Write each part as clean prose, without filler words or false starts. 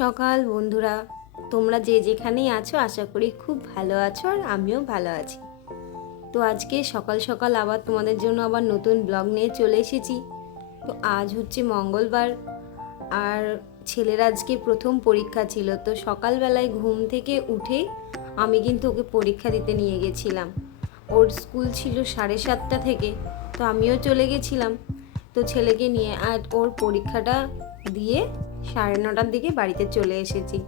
সকাল বন্ধুরা, তোমরা যে যেখানেই আছো আশা করি খুব ভালো আছো আর আমিও ভালো আছি। তো আজকে সকাল সকাল আবার তোমাদের জন্য আবার নতুন ব্লগ নিয়ে চলে এসেছি। তো আজ হচ্ছে মঙ্গলবার আর ছেলের আজকে প্রথম পরীক্ষা ছিল। তো সকালবেলায় ঘুম থেকে উঠে আমি কিন্তু ওকে পরীক্ষা দিতে নিয়ে গেছিলাম। ওর স্কুল ছিল 7:30 থেকে, তো আমিও চলে গেছিলাম। তো ছেলেকে নিয়ে আর ওর পরীক্ষাটা দিয়ে 9:30টার দিকে বাড়িতে চলে এসেছি।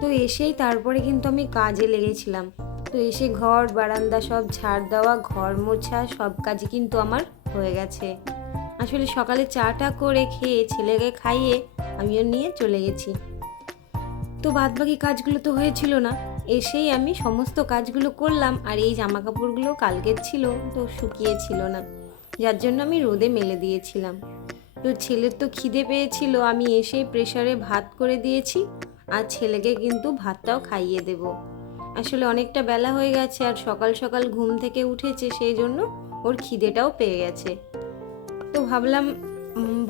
তো এসেই তারপরে কিন্তু আমি কাজে লেগেছিলাম। তো এসে ঘর বারান্দা সব ঝাড় দেওয়া, ঘর মোছা সব কাজই কিন্তু আমার হয়ে গেছে। আসলে সকালে চাটা করে খেয়ে ছেলেকে খাইয়ে আমিও নিয়ে চলে গেছি। তো বাদবাকি কাজগুলো তো হয়েছিল না, এসেই আমি সমস্ত কাজগুলো করলাম। আর এই জামা কাপড়গুলো কালকের ছিল, তো শুকিয়েছিল না, যার জন্য আমি রোদে মেলে দিয়েছিলাম। তো ছেলের তো খিদে পেয়েছিল, আমি এসে প্রেসারে ভাত করে দিয়েছি আর ছেলেকে কিন্তু ভাতটাও খাইয়ে দেব। আসলে অনেকটা বেলা হয়ে গেছে আর সকাল সকাল ঘুম থেকে উঠেছে, সেই জন্য ওর খিদেটাও পেয়ে গেছে। তো ভাবলাম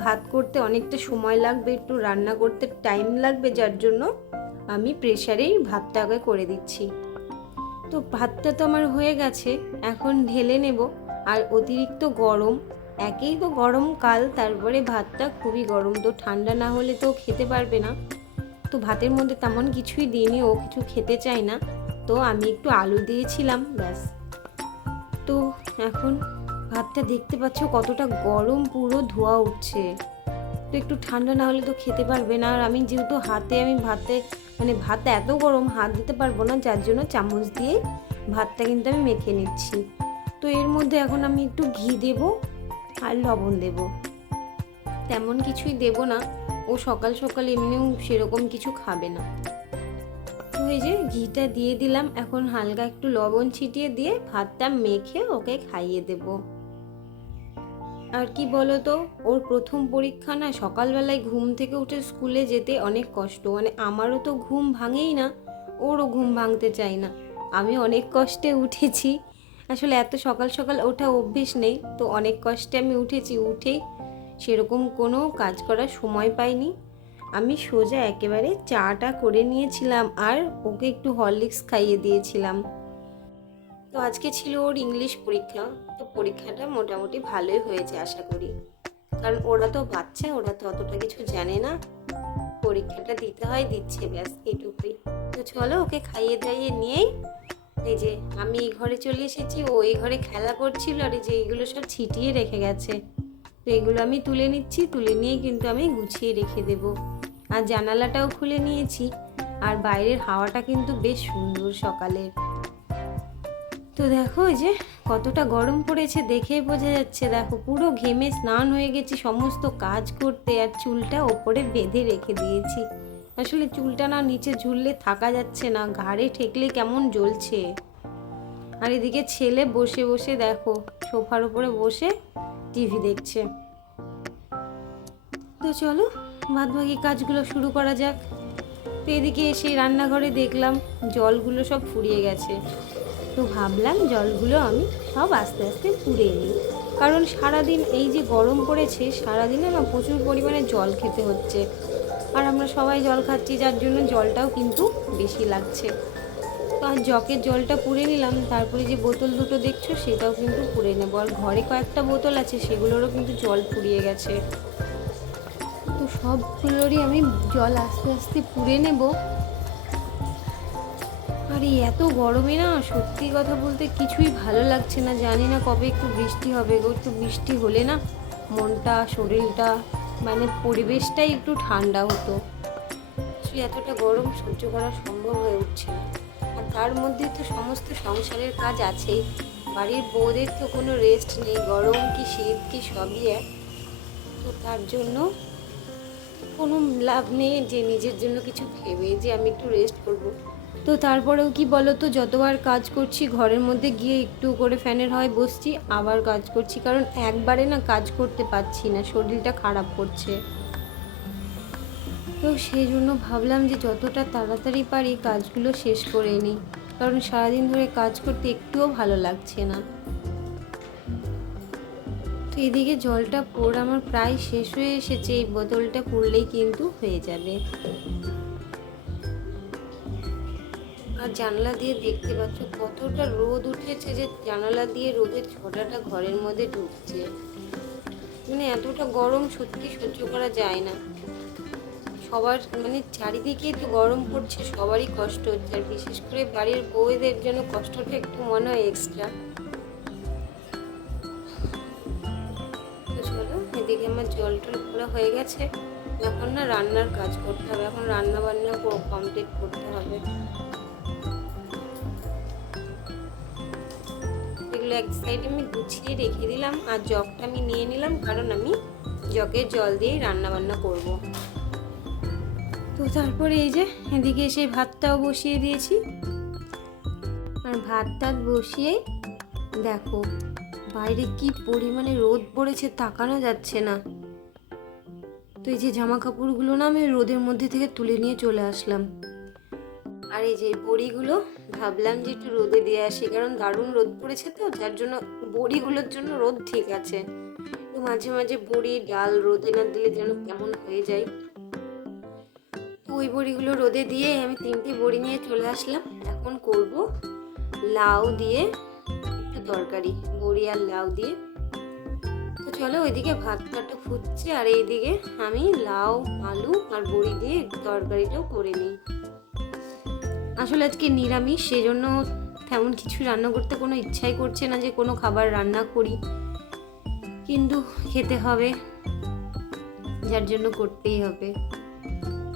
ভাত করতে অনেকটা সময় লাগবে, একটু রান্না করতে টাইম লাগবে, যার জন্য আমি প্রেসারেই ভাতটাকে করে দিচ্ছি। তো ভাতটা তো আমার হয়ে গেছে, এখন ঢেলে নেব। আর অতিরিক্ত গরম, একেই তো গরমকাল, তারপরে ভাতটা খুবই গরম, তো ঠান্ডা না হলে তো খেতে পারবে না। তো ভাতের মধ্যে তেমন কিছুই দিইনি, ও কিছু খেতে চায় না, তো আমি একটু আলু দিয়েছিলাম ব্যাস। তো এখন ভাতটা দেখতে পাচ্ছ কতটা গরম, পুরো ধোঁয়া উঠছে। তো একটু ঠান্ডা না হলে তো খেতে পারবে না। আর আমি যেহেতু আমি ভাতটা এত গরম হাত দিতে পারবো না, যার জন্য চামচ দিয়ে ভাতটা কিন্তু আমি মেখে নিচ্ছি। তো এর মধ্যে এখন আমি একটু ঘি দেব আর লবণ দেব, তেমন কিছুই দেব না। ও সকাল সকাল এমনিও সেরকম কিছু খাবে না। তো এই যে ঘিটা দিয়ে দিলাম, এখন হালকা একটু লবণ ছিটিয়ে দিয়ে ভাতটা মেখে ওকে খাইয়ে দেব। আর কি বলতো, ওর প্রথম পরীক্ষা না, সকালবেলায় ঘুম থেকে উঠে স্কুলে যেতে অনেক কষ্ট। আমারও তো ঘুম ভাঙেই না, ওরও ঘুম ভাঙতে চাই না। আমি অনেক কষ্টে উঠেছি, আসলে এত সকাল সকাল ওঠা অভ্যেস নেই, তো অনেক কষ্টে আমি উঠেছি। উঠেই সেরকম কোনো কাজ করার সময় পাইনি, আমি সোজা একেবারে চাটা করে নিয়েছিলাম আর ওকে একটু হরলিক্স খাইয়ে দিয়েছিলাম। তো আজকে ছিল ওর ইংলিশ পরীক্ষা, তো পরীক্ষাটা মোটামুটি ভালোই হয়েছে আশা করি, কারণ ওরা তো বাচ্চা, ওরা তো অতটা কিছু জানে না, পরীক্ষাটা দিতে হয়, দিচ্ছে ব্যাস এটুকুই। তো চলো ওকে খাইয়ে দাইয়ে নিয়েই এই যে আমি এই ঘরে চলে এসেছি, ও এই ঘরে খেলা করছিল আর এই যে এইগুলো সব ছিটিয়ে রেখে গেছে। তো এগুলো আমি তুলে নিচ্ছি, তুলে নিয়ে কিন্তু আমি গুছিয়ে রেখে দেব। আর জানালাটাও খুলে নিয়েছি, আর বাইরের হাওয়াটা কিন্তু বেশ সুন্দর সকালের। তো দেখো এই যে কতটা গরম পড়েছে, দেখেই বোঝা যাচ্ছে। দেখো পুরো ঘেমে স্নান হয়ে গেছি সমস্ত কাজ করতে, আর চুলটা ওপরে বেঁধে রেখে দিয়েছি। আসলে চুলটা না নিচে ঝুললে থাকা যাচ্ছে না, ঘাড়ে ঠেকলে কেমন জ্বলছে। আর এদিকে ছেলে বসে বসে দেখো সোফার উপরে বসে টিভি দেখছে। তো চলো বাদবাকি কাজগুলো শুরু করা যাক। তো এদিকে এসে রান্নাঘরে দেখলাম জলগুলো সব ফুরিয়ে গেছে। তো ভাবলাম জলগুলো আমি সব আস্তে আস্তে পুড়িয়ে নিই, কারণ সারাদিন এই যে গরম পড়েছে, সারাদিনে না প্রচুর পরিমাণে জল খেতে হচ্ছে। আর আমরা সবাই জল খাচ্ছি, যার জন্য জলটাও কিন্তু বেশি লাগছে। তো আর জকের জলটা পুড়ে নিলাম, তারপরে যে বোতল দুটো দেখছো সেটাও কিন্তু পুড়ে নেবো। আর ঘরে কয়েকটা বোতল আছে, সেগুলোরও কিন্তু জল ফুরিয়ে গেছে। তো সবগুলোরই আমি জল আস্তে আস্তে পুড়ে নেব। আর এই এত গরমে না সত্যি কথা বলতে কিছুই ভালো লাগছে না, জানি না কবে একটু বৃষ্টি হবে গো। একটু বৃষ্টি হলে না মনটা, শরীরটা, পরিবেশটাই একটু ঠান্ডা হতো। আসলে এতটা গরম সহ্য করা সম্ভব হয়ে উঠছে না। আর তার মধ্যে তো সমস্ত সংসারের কাজ আছেই, বাড়ির বউদের তো কোনো রেস্ট নেই, গরম কি শীত কি সবই এক। তো তার জন্য কোনো লাভ নেই যে নিজের জন্য কিছু ভেবে যে আমি একটু রেস্ট করব। তো তারপরেও কি বলো তো, যতবার কাজ করছি ঘরের মধ্যে গিয়ে একটু করে ফ্যানের হয় বসছি, আবার কাজ করছি, কারণ একবারে না কাজ করতে পারছি না, শরীরটা খারাপ করছে। তো সেই জন্য ভাবলাম যে যতটা তাড়াতাড়ি পারি কাজগুলো শেষ করে নিই, কারণ সারাদিন ধরে কাজ করতে একটুও ভালো লাগছে না। তো এদিকে জলটা আমার প্রায় শেষ হয়ে এসেছে, এই বোতলটা পুড়লেই কিন্তু হয়ে যাবে। আর জানলা দিয়ে দেখতে পাচ্ছ কতটা রোদ উঠেছে যে জানালা দিয়ে রোদের ছটাটা ঘরের মধ্যে ঢুকছে। মানে এতটা গরম সত্যি সহ্য করা যায় না। সবার মানে চারিদিকে তো গরম পড়ছে, সবারই কষ্ট হচ্ছে, আর বিশেষ করে বাড়ির বউদের জন্য কষ্টটা একটু মনে হয় এক্সট্রা। তো চলো, এদিকে আমার জল টল পুরো হয়ে গেছে। এখন না রান্নার কাজ করতে হবে, এখন রান্না বান্না কমপ্লিট করতে হবে। এগুলো এক সাইডে আমি গুছিয়ে রেখে দিলাম, আর জগটা আমি নিয়ে নিলাম, কারণ আমি জগের জল দিয়েই রান্না বান্না করব। তো তারপরে এই যে এদিকে এসে ভাতটাও বসিয়ে দিয়েছি। আর ভাত টাত বসিয়ে দেখো বাইরে কি পরিমাণে রোদ পড়েছে, তাকানো যাচ্ছে না। তো এই যে জামা কাপড়গুলো না আমি রোদের মধ্যে থেকে তুলে নিয়ে চলে আসলাম। আর এই যে বড়িগুলো ভাবলাম যে একটু রোদে দিয়ে আসি, কারণ দারুণ রোদ পড়েছে, তো যার জন্য বড়িগুলোর জন্য রোদ ঠিক আছে। তো মাঝে মাঝে বড়ি ডাল রোদে না দিলে যেন কেমন হয়ে যায়। তো ওই বড়িগুলো রোদে দিয়ে আমি 3টে বড়ি নিয়ে চলে আসলাম। এখন করব লাউ দিয়ে একটু তরকারি, বড়ি আর লাউ দিয়ে। তো চলো, ওইদিকে ভাতটা ফুটছে আর এইদিকে আমি লাউ আলু আর বড়ি দিয়ে তরকারিটাও করে নিই। আসলে আজকে নিরামিষ, সেজন্য তেমন কিছু রান্না করতে কোনো ইচ্ছাই করছে না যে কোনো খাবার রান্না করি, কিন্তু খেতে হবে, যার জন্য করতেই হবে।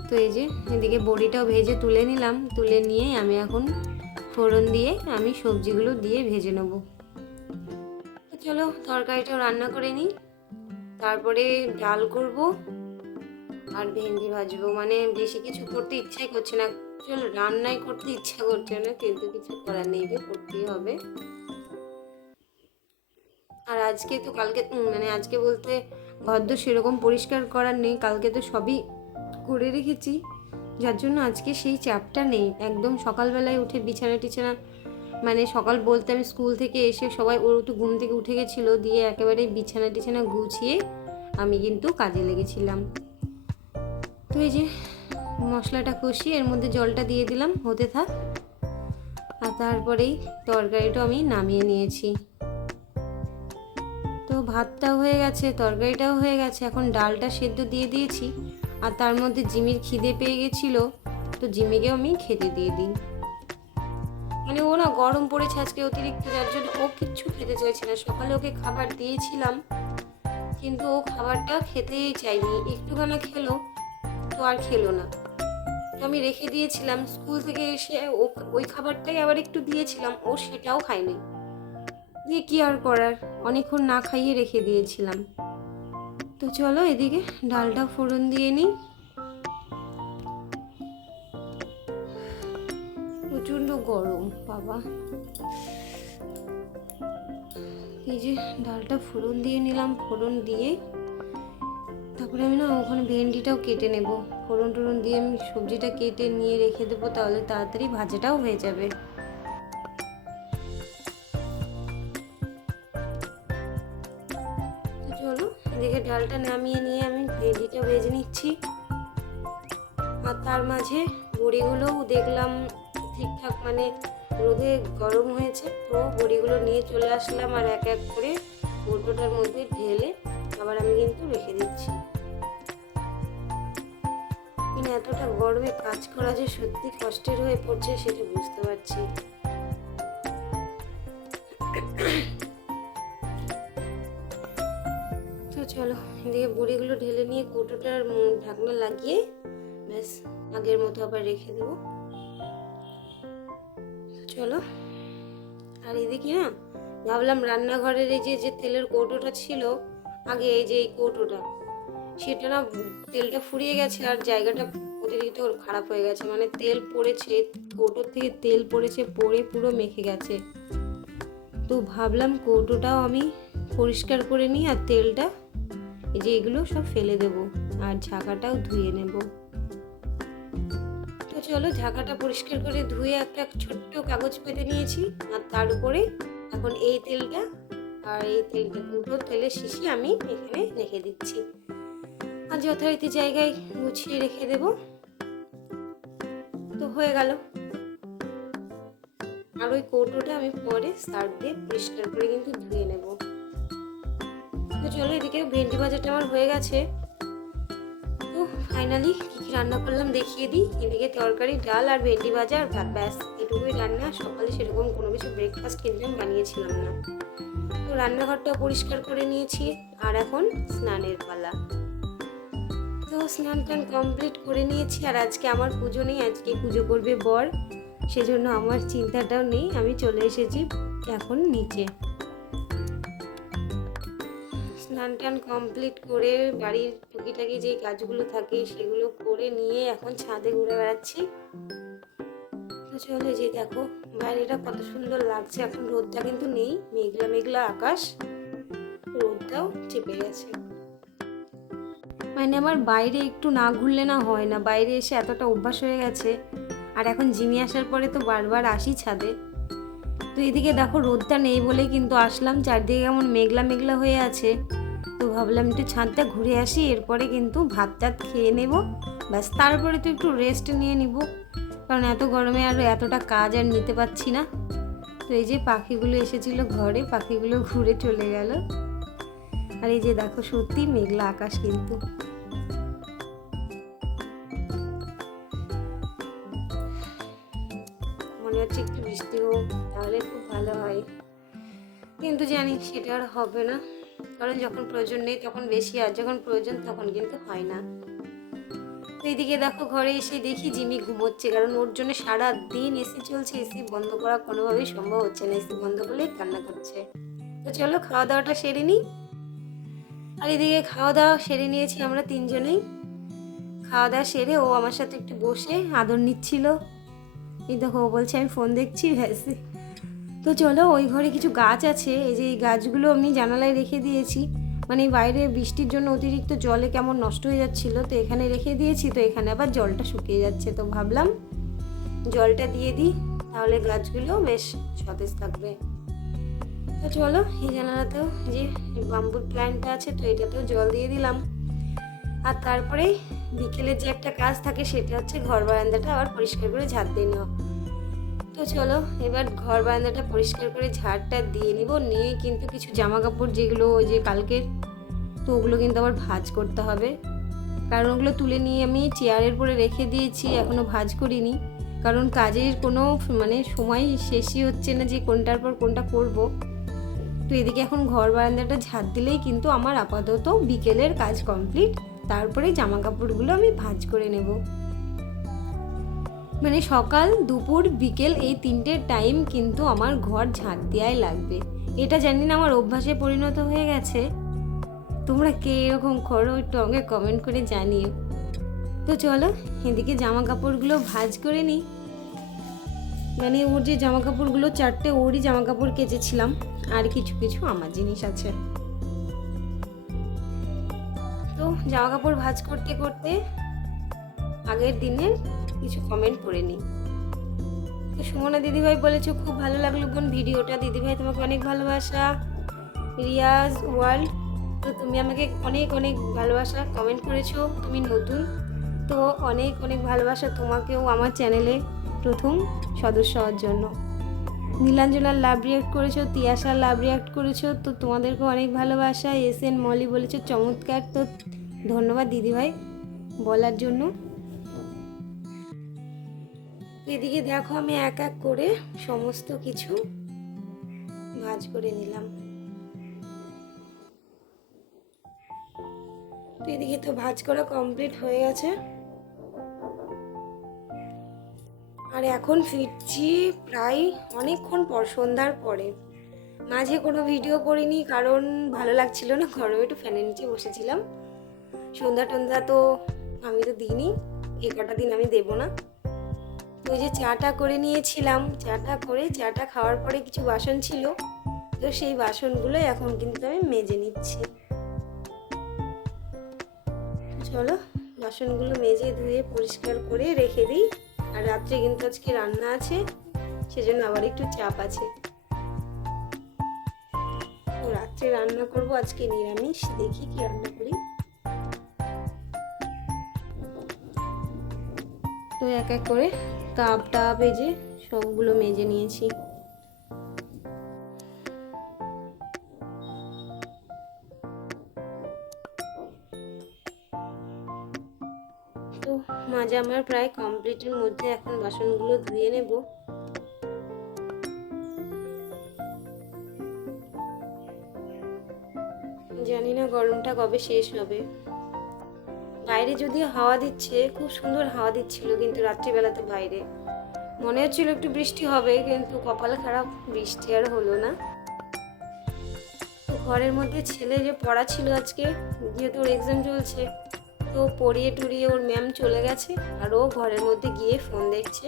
তো এই যে এদিকে বড়িটাও ভেজে তুলে নিলাম, তুলে নিয়ে আমি এখন ফোড়ন দিয়ে আমি সবজিগুলো দিয়ে ভেজে নেব। তো চলো তরকারিটাও রান্না করে নিই, তারপরে ডাল করব আর ভেন্ডি ভাজবো। মানে বেশি কিছু করতে ইচ্ছাই করছে না, চলো রান্নাই করতে ইচ্ছা করছে না, কিন্তু কিছু করার নেই, করতেই হবে। আর আজকে তো কালকে মানে আজকে বলতে ঘর তো সেরকম পরিষ্কার করার নেই, কালকে তো সবই করে রেখেছি, যার জন্য আজকে সেই চাপটা নেই। একদম সকালবেলায় উঠে বিছানা টিছানা, মানে সকাল বলতে আমি স্কুল থেকে এসে সবাই ওর একটু ঘুম থেকে উঠে গেছিলো, দিয়ে একেবারে বিছানা টিছানা গুছিয়ে আমি কিন্তু কাজে লেগেছিলাম। তো এই যে মশলাটা কষিয়ে এর মধ্যে জলটা দিয়ে দিলাম, হতে থাক। আর তারপরেই তরকারিটা আমি নামিয়ে নিয়েছি। তো ভাতটাও হয়ে গেছে, তরকারিটাও হয়ে গেছে, এখন ডালটা সেদ্ধ দিয়ে দিয়েছি। আর তার মধ্যে জিমির খিদে পেয়ে গেছিলো, তো জিমিকেও আমি খেতে দিয়ে দিই। মানে ও না গরম পড়েছে আজকে অতিরিক্ত, যার জন্য ও কিচ্ছু খেতে চাইছে না। সকালে ওকে খাবার দিয়েছিলাম, কিন্তু ও খাবারটা খেতেই চাইনি, একটুখানি খেলো তো আর খেলো না। তো আমি রেখে দিয়েছিলাম, স্কুল থেকে এসে ওই খাবারটাই আবার একটু দিয়েছিলাম, ও সেটাও খায়নি। দিয়ে কি আর করার, অনেকক্ষণ না খাইয়ে রেখে দিয়েছিলাম। তো চলো এদিকে ডালটা ফোড়ন দিয়ে নিই। প্রচণ্ড গরম বাবা। এই যে ডালটা ফোড়ন দিয়ে নিলাম, ফোড়ন দিয়ে তারপরে আমি না ওখানে ভেন্ডিটাও কেটে নেব। ফোড়ন টোড়ন দিয়ে আমি সবজিটা কেটে নিয়ে রেখে দেবো, তাহলে তাড়াতাড়ি ভাজাটাও হয়ে যাবে। তো চলো এদিকে ডালটা নামিয়ে নিয়ে আমি ভেন্ডিটা ভেজে নিচ্ছি। আর তার মাঝে বড়িগুলোও দেখলাম ঠিকঠাক মানে রোদে গরম হয়েছে, তো বড়িগুলো নিয়ে চলে আসলাম আর এক এক করে কৌটোটার মধ্যে ঢেলে আবার আমি কিন্তু রেখে দিচ্ছি। কিন্তু এতটা গরমে কাজ করা যে সত্যি কষ্টের হয়ে পড়ছে সেটা বুঝতে পারছি। তো চলো এদিকে বড়িগুলো ঢেলে নিয়ে কৌটোটার ঢাকনা লাগিয়ে ব্যাস আগের মতো আবার রেখে দেবো। চলো, আর এদিকে না ভাবলাম রান্নাঘরের এই যে তেলের কৌটোটা ছিল আগে, এই যে এই কৌটোটা, সেটা না তেলটা ফুরিয়ে গেছে আর জায়গাটা অতিরিক্ত খারাপ হয়ে গেছে, মানে তেল পড়েছে, কৌটোর থেকে তেল পড়েছে, পড়ে পুরো মেখে গেছে। তো ভাবলাম কৌটোটাও আমি পরিষ্কার করে নিই, আর তেলটা এই যে এগুলো সব ফেলে দেবো, আর ঝাঁকাটাও ধুয়ে নেব। তো চলো ঝাঁকাটা পরিষ্কার করে ধুয়ে একটা ছোট্ট কাগজ পেতে নিয়েছি, আর তার উপরে এখন এই তেলটা আর এই তেলটা, দুটো তেলের শিশি আমি এখানে রেখে দিচ্ছি, আর যথারীতি জায়গায় গুছিয়ে রেখে দেব। তো হয়ে গেল। আর ওই কৌটোটা আমি পরে সার্ফ দিয়ে পরিষ্কার করে কিন্তু ধুয়ে নেব। তো চলো, এদিকে ভেন্ডি ভাজাটা আমার হয়ে গেছে। তো ফাইনালি কী কী রান্না করলাম দেখিয়ে দিই। এদিকে তরকারি, ডাল আর ভেন্ডি ভাজা আর ভাত, ব্যাস এটুকুই রান্না। সকালে সেরকম কোনো কিছু ব্রেকফাস্ট কিন্তু আমি বানিয়েছিলাম না। তো রান্নাঘরটা পরিষ্কার করে নিয়েছি আর এখন স্নানের পালা। তো স্নান টান কমপ্লিট করে নিয়েছি। আর আজকে আমার পুজো নেই, আজকে পুজো করবে বর, সেজন্য আমার চিন্তাটাও নেই। আমি চলে এসেছি এখন নিচে। স্নান টান কমপ্লিট করে বাড়ির টুকিটাকি যে কাজগুলো থাকে সেগুলো করে নিয়ে এখন ছাদে ঘুরে বেড়াচ্ছি। তো চলে যে দেখো বাইরেটা কত সুন্দর লাগছে। এখন রোদটা কিন্তু নেই, মেঘলা মেঘলা আকাশ, রোদটাও চেপে গেছে। মানে আমার বাইরে একটু না ঘুরলে না হয় না, বাইরে এসে এতটা অভ্যাস হয়ে গেছে। আর এখন জিমি আসার পরে তো বারবার আসি ছাদে। তো এদিকে দেখো রোদটা নেই বলেই কিন্তু আসলাম, চারদিকে কেমন মেঘলা মেঘলা হয়ে আছে। তো ভাবলাম একটু ছাদটা ঘুরে আসি, এরপরে কিন্তু ভাত টাত খেয়ে নেব, ব্যাস তারপরে তো একটু রেস্ট নিয়ে নিব, কারণ এত গরমে আর এতটা কাজ আর নিতে পারছি না। তো এই যে পাখিগুলো এসেছিল ঘরে, পাখিগুলো ঘুরে চলে গেল। আর এই যে দেখো সত্যি মেঘলা আকাশ, কিন্তু মনে হচ্ছে একটু বৃষ্টি হোক তাহলে খুব ভালো হয়, কিন্তু জানি সেটা আর হবে না, কারণ যখন প্রয়োজন নেই তখন বেশি, আর যখন প্রয়োজন তখন কিন্তু হয় না। তো এইদিকে দেখো ঘরে এসে দেখি জিমি ঘুমোচ্ছে, কারণ ওর জন্য সারা দিন এসি চলছে, এসি বন্ধ করা কোনোভাবেই সম্ভব হচ্ছে না, এসি বন্ধ করলেই কান্না করছে। তো চলো খাওয়া দাওয়াটা সেরে নিই। আর এদিকে খাওয়া দাওয়া সেরে নিয়েছি আমরা তিনজনেই। খাওয়া দাওয়া সেরে ও আমার সাথে একটু বসে আদর নিচ্ছিল। এই দেখো ও বলছে আমি ফোন দেখছি, ভ্যাসে। তো চলো, ওই ঘরে কিছু গাছ আছে, এই যে এই গাছগুলো আমি জানালায় রেখে দিয়েছি, মানে বাইরে বৃষ্টির জন্য অতিরিক্ত জলে কেমন নষ্ট হয়ে যাচ্ছিলো, তো এখানে রেখে দিয়েছি। তো এখানে আবার জলটা শুকিয়ে যাচ্ছে, তো ভাবলাম জলটা দিয়ে দিই, তাহলে গাছগুলো বেশ সতেজ থাকবে। তো চলো, এই জানালাতেও যে বাম্বুর প্ল্যান্টটা আছে, তো এটাতেও জল দিয়ে দিলাম। আর তারপরে বিকেলের যে একটা কাজ থাকে সেটা হচ্ছে ঘর বারান্দাটা আবার পরিষ্কার করে ঝাড় দিয়ে নেওয়া। তো চলো এবার ঘর বারান্দাটা পরিষ্কার করে ঝাড়টা দিয়ে নিব, নিয়ে কিন্তু কিছু জামা কাপড় যেগুলো ওই যে কালকের, তো ওগুলো কিন্তু আবার ভাঁজ করতে হবে, কারণ ওগুলো তুলে নিয়ে আমি চেয়ারের পরে রেখে দিয়েছি, এখনও ভাঁজ করিনি, কারণ কাজের কোনো মানে সময় শেষই হচ্ছে না যে কোনটার পর কোনটা করব। তো এদিকে এখন ঘর বারান্দাটা ঝাড় দিলেই কিন্তু আমার আপাতত বিকেলের কাজ কমপ্লিট, তারপরে জামা কাপড়গুলো আমি ভাঁজ করে নেব। মানে সকাল দুপুর বিকেল এই তিনটে টাইম কিন্তু আমার ঘর ঝাঁট দেওয়াই লাগবে, এটা জানি না আমার অভ্যাসে পরিণত হয়ে গেছে। তোমরা কে এরকম করো একটু আমাকে কমেন্ট করে জানিও। তো চলো এদিকে জামা কাপড়গুলো ভাঁজ করে নিই। মানে ওর যে জামা কাপড়গুলো 4টে ওরই জামা কাপড় কেচেছিলাম, আর কিছু কিছু আমার জিনিস আছে। তো জামা কাপড় ভাঁজ করতে করতে আগের দিনের কিছু কমেন্ট করে নিই। তো সুমনা দিদিভাই বলেছো খুব ভালো লাগলো বোন ভিডিওটা, দিদিভাই তোমাকে অনেক ভালোবাসা। রিয়াজ ওয়ার্ল্ড, তো তুমি আমাকে অনেক অনেক ভালোবাসা কমেন্ট করেছো, তুমি নতুন, তো অনেক অনেক ভালোবাসা তোমাকেও আমার চ্যানেলে প্রথম সদস্য হওয়ার জন্য। নীলাঞ্জনার লাভ রিয়াক্ট করেছো, তিয়াশার লাভ রিয়াক্ট করেছো, তো তোমাদেরকেও অনেক ভালোবাসা। এসএন মলি বলেছো চমৎকার, তো ধন্যবাদ দিদিভাই বলার জন্য। এদিকে দেখো আমি এক এক করে সমস্ত কিছু ভাঁজ করে নিলাম। তো এদিকে তো ভাঁজ করা কমপ্লিট হয়ে গেছে, আর এখন ফিরছি প্রায় অনেকক্ষণ পর, সন্ধ্যার পরে। মাঝে কোনো ভিডিও করিনি কারণ ভালো লাগছিল না, গরমে একটু ফ্যানের নিচে বসেছিলাম। সন্ধ্যা টন্ধ্যা তো আমি তো দিইনি, এই কটা দিন আমি দেবো না। তো ওই যে চাটা করে নিয়েছিলাম, চাটা করে চাটা খাওয়ার পরে কিছু বাসন ছিল, তো সেই বাসনগুলো এখন কিন্তু আমি মেজে নিচ্ছি। চলো বাসনগুলো মেজে ধুয়ে পরিষ্কার করে রেখে দিই। আর রাত্রে কিন্তু আজকে রান্না আছে, সেজন্য আবার একটু চাপ আছে। তো রাত্রে রান্না করব আজকে নিরামিষ, দেখি কি রান্না করি। তো এক এক করে কাপ টাপ এই যে সবগুলো মেজে নিয়েছি। তো মাজা আমার প্রায় কমপ্লিটের মধ্যে, এখন বাসনগুলো ধুয়ে নেব। জানি না গরমটা কবে শেষ হবে। বাইরে যদিও হাওয়া দিচ্ছে, খুব সুন্দর হাওয়া দিচ্ছিল, কিন্তু রাত্রিবেলাতে বাইরে মনে হচ্ছিল একটু বৃষ্টি হবে, কিন্তু কপাল খারাপ, বৃষ্টি আর হলো না। তো ঘরের মধ্যে ছেলে যে পড়া ছিল আজকে, যেহেতু ওর এক্সাম চলছে, তো পড়িয়ে টুরিয়ে ওর ম্যাম চলে গেছে, আর ও ঘরের মধ্যে গিয়ে ফোন দেখছে।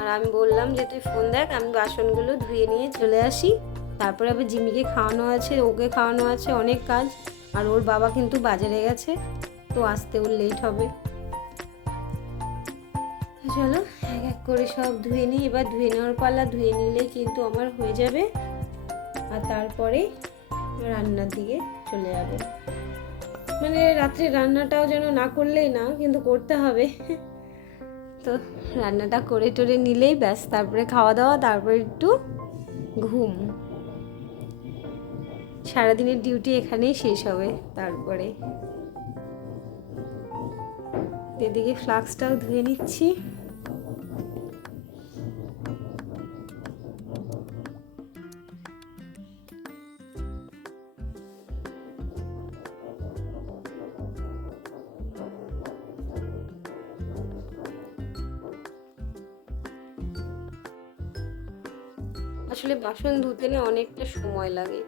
আর আমি বললাম যে তুই ফোন দেখ, আমি বাসনগুলো ধুয়ে নিয়ে চলে আসি, তারপরে আবার জিমিকে খাওয়ানো আছে, ওকে খাওয়ানো আছে, অনেক কাজ। আর ওর বাবা কিন্তু বাজারে গেছে, তো আসতে ওর লেট হবে। চলো এক এক করে সব ধুয়ে নিই। এবার ধুয়ে নেওয়ার পালা, ধুয়ে নিলেই কিন্তু আমার হয়ে যাবে, আর তারপরে রান্নার দিকে চলে যাবে। মানে রাত্রে রান্নাটাও যেন না করলেই না, কিন্তু করতে হবে। তো রান্নাটা করে টোরে নিলেই ব্যাস, তারপরে খাওয়া দাওয়া, তারপরে একটু ঘুম। সারাদিনের ডিউটি এখানেই শেষ হবে। তারপরে এদিকে ফ্লাক্সটাও ধুয়ে নিচ্ছি। আসলে বাসন ধুতে না অনেকটা সময় লাগে,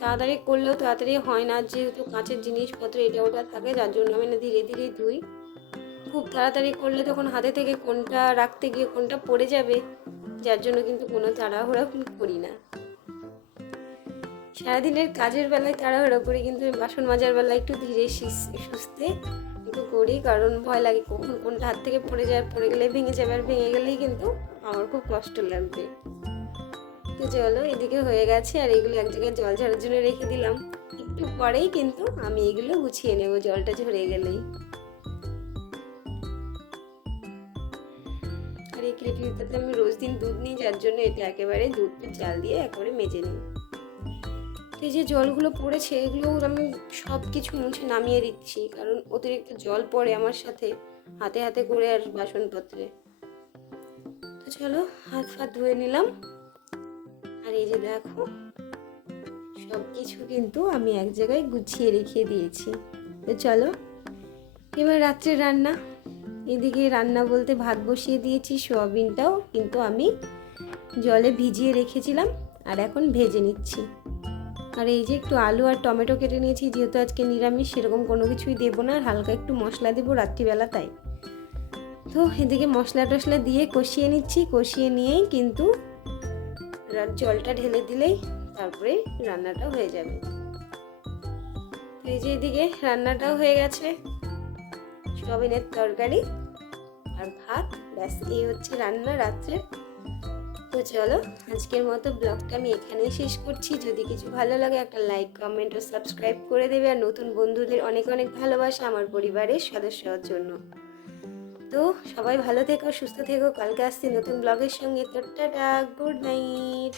তাড়াতাড়ি করলেও তাড়াতাড়ি হয় না, যেহেতু কাঁচের জিনিসপত্র এটা ওটা থাকে, যার জন্য আমি না ধীরে ধীরে ধুই। খুব তাড়াতাড়ি করলে তখন হাতে থেকে কোনটা রাখতে গিয়ে কোনটা পড়ে যাবে, যার জন্য কিন্তু কোনো তাড়াহুড়া করি না। সারাদিনের কাজের বেলায় তাড়াহুড়ো করি, কিন্তু বাসন মাজার বেলায় একটু ধীরে সুস্থে একটু করি, কারণ ভয় লাগে কখন কোনটা হাত থেকে পড়ে যায়, পড়ে গেলে ভেঙে যাবে, আর ভেঙে গেলেই কিন্তু আমার খুব কষ্ট লাগবে। তো চলো, এদিকে হয়ে গেছে, আর এগুলো এক জায়গায় জল ঝরার জন্য রেখে দিলাম। একটু পরেই কিন্তু আমি এগুলো গুছিয়ে নেব, জলটা ঝরে গেলেই। আর এই কেটলিটাতে আমি রোজ দিন দুধ নিই, যার জন্য এটা একেবারে দুধটা জাল দিয়ে একেবারে মেজে নিই। এই যে জলগুলো পড়েছে, এগুলো আমি সব কিছু মুছে নামিয়ে দিচ্ছি, কারণ অতিরিক্ত জল পড়ে আমার সাথে হাতে হাতে করে আর বাসনপত্রে। তো চলো, হাত ফাত ধুয়ে নিলাম। আর এই যে দেখো, সব কিছু কিন্তু আমি এক জায়গায় গুছিয়ে রেখে দিয়েছি। তো চলো এবার রাত্রে রান্না। এদিকে রান্না বলতে ভাত বসিয়ে দিয়েছি, সোয়াবিনটাও কিন্তু আমি জলে ভিজিয়ে রেখেছিলাম, আর এখন ভেজে নিচ্ছি। আর এই যে একটু আলু আর টমেটো কেটে নিয়েছি, যেহেতু আজকে নিরামিষ, সেরকম কোনো কিছুই দেবো না, আর হালকা একটু মশলা দেবো রাত্রিবেলা, তাই। তো এদিকে মশলা টশলা দিয়ে কষিয়ে নিচ্ছি, কষিয়ে নিয়েই কিন্তু জলটা ঢেলে দিলেই তারপরে রান্নাটা হয়ে যাবে। এই যে এদিকে রান্নাটাও হয়ে গেছে, সোয়াবিনের তরকারি আর ভাত, ব্যাস এই হচ্ছে রান্না রাত্রে। তো চলো, আজকের মতো ব্লগটা আমি এখানেই শেষ করছি। যদি কিছু ভালো লাগে একটা লাইক, কমেন্ট ও সাবস্ক্রাইব করে দেবে, আর নতুন বন্ধুদের অনেক অনেক ভালোবাসা আমার পরিবারের সদস্য হওয়ার জন্য। তো সবাই ভালো থেকো, সুস্থ থেকো, কালকে আসছি নতুন ব্লগের সঙ্গে। তো টাটা, গুড নাইট।